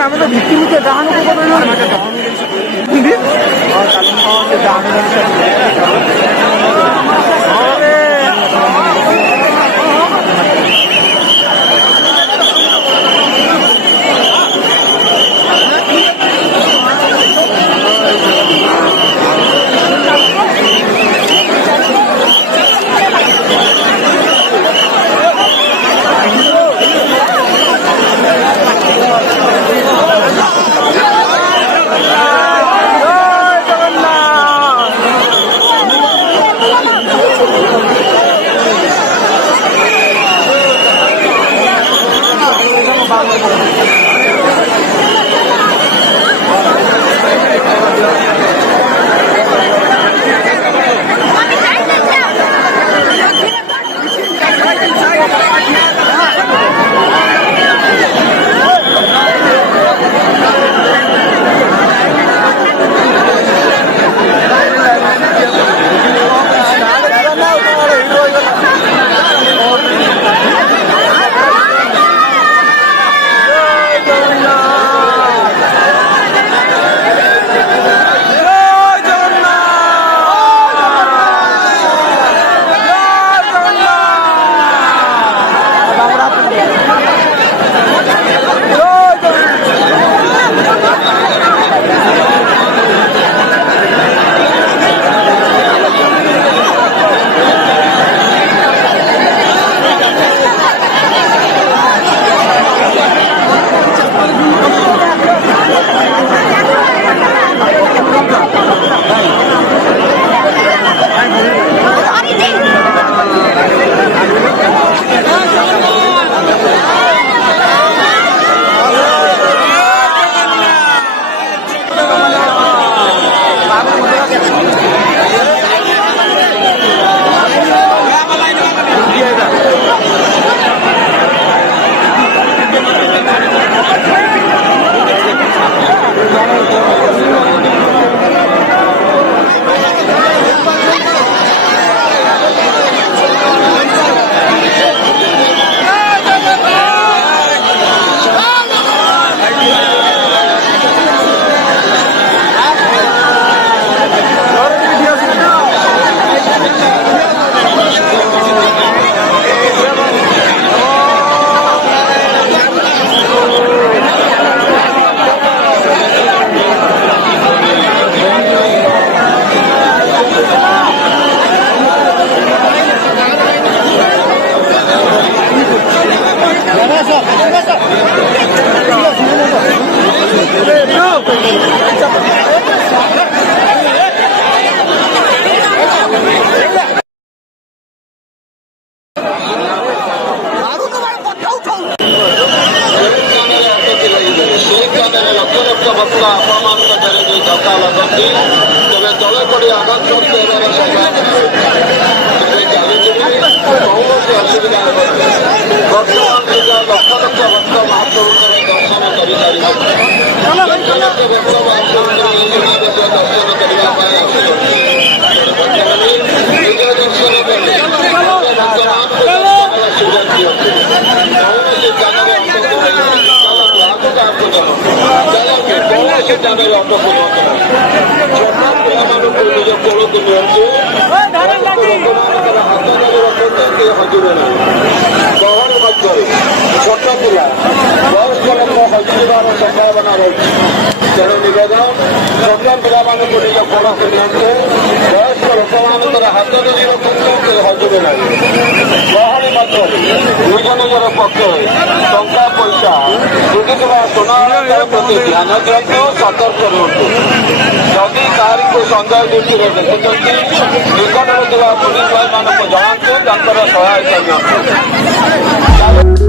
ଆମେ ତ ଭିତରକୁ ଡାହାଣକୁ ଭକ୍ତ ଆପଣମାନଙ୍କ ଠାରେ ଯୋଉ ଧକ୍କା ଲାଗନ୍ତି ତେବେ ତଳେ ପଡ଼ି ଆଘାତ ପ୍ରାପ୍ତ ହେବାର ସମ୍ଭାବନା ଚାଲିଯିବି କୌଣସି ଅସୁବିଧା ହେବ ବର୍ତ୍ତମାନ ସୁଦ୍ଧା ଲକ୍ଷ ଲକ୍ଷ ଭକ୍ତ ମହାପ୍ରଭୁଙ୍କର ଦର୍ଶନ କରିସାରିଛନ୍ତି ଲକ୍ଷ ଲକ୍ଷ ଭକ୍ତ ମହାପ୍ରଭୁଙ୍କର ସୁନାବେଶ ଦର୍ଶନ କରିବା ପାଇଁ ଆସୁଛନ୍ତି ନିଜ ଦର୍ଶନ କଲେ ସୁଯୋଗ ଦିଅନ୍ତୁ କୌଣସି ଜାଗାରେ କୌଣସି ଜାଗାରେ ଅଟକୁ ଛୋଟ ପିଲାମାନଙ୍କୁ ନିଜ କୋଳକୁ ନିଅନ୍ତୁ ଲୋକମାନଙ୍କର ହାତ ଧରି ରଖନ୍ତୁ କେହି ହଜିବେ ନାହିଁ ଗହଳି ମଧ୍ୟରେ ଛୋଟ ପିଲା ବୟସ୍କ ଲୋକ ହଜିଯିବାର ସମ୍ଭାବନା ରହିଛି ତେଣୁ ନିବେଦନ ଛୋଟ ପିଲାମାନଙ୍କୁ ନିଜ କୋଳକୁ ନିଅନ୍ତୁ ବୟସ୍କ ଲୋକମାନଙ୍କର ହାତ ଧରି ରଖନ୍ତୁ କେହି ହଜିବେ ନାହିଁ ଗହଳି ମଧ୍ୟରେ ନିଜ ନିଜର ପକ୍ଷରେ ଟଙ୍କା ପଇସା ଲୁଟିଥିବା ସୁନା ପ୍ରତି ଧ୍ୟାନ ଦିଅନ୍ତୁ ସତର୍କ ରୁହନ୍ତୁ ଯଦି କାହାରିକୁ ସନ୍ଦେହ ଦୃଷ୍ଟିରେ ଦେଖୁଛନ୍ତି ନିକଟରେ ଥିବା ପୁଲିସ ଭାଇମାନଙ୍କୁ ଜଣାନ୍ତୁ ତାଙ୍କର ସହାୟତା ଦିଅନ୍ତୁ।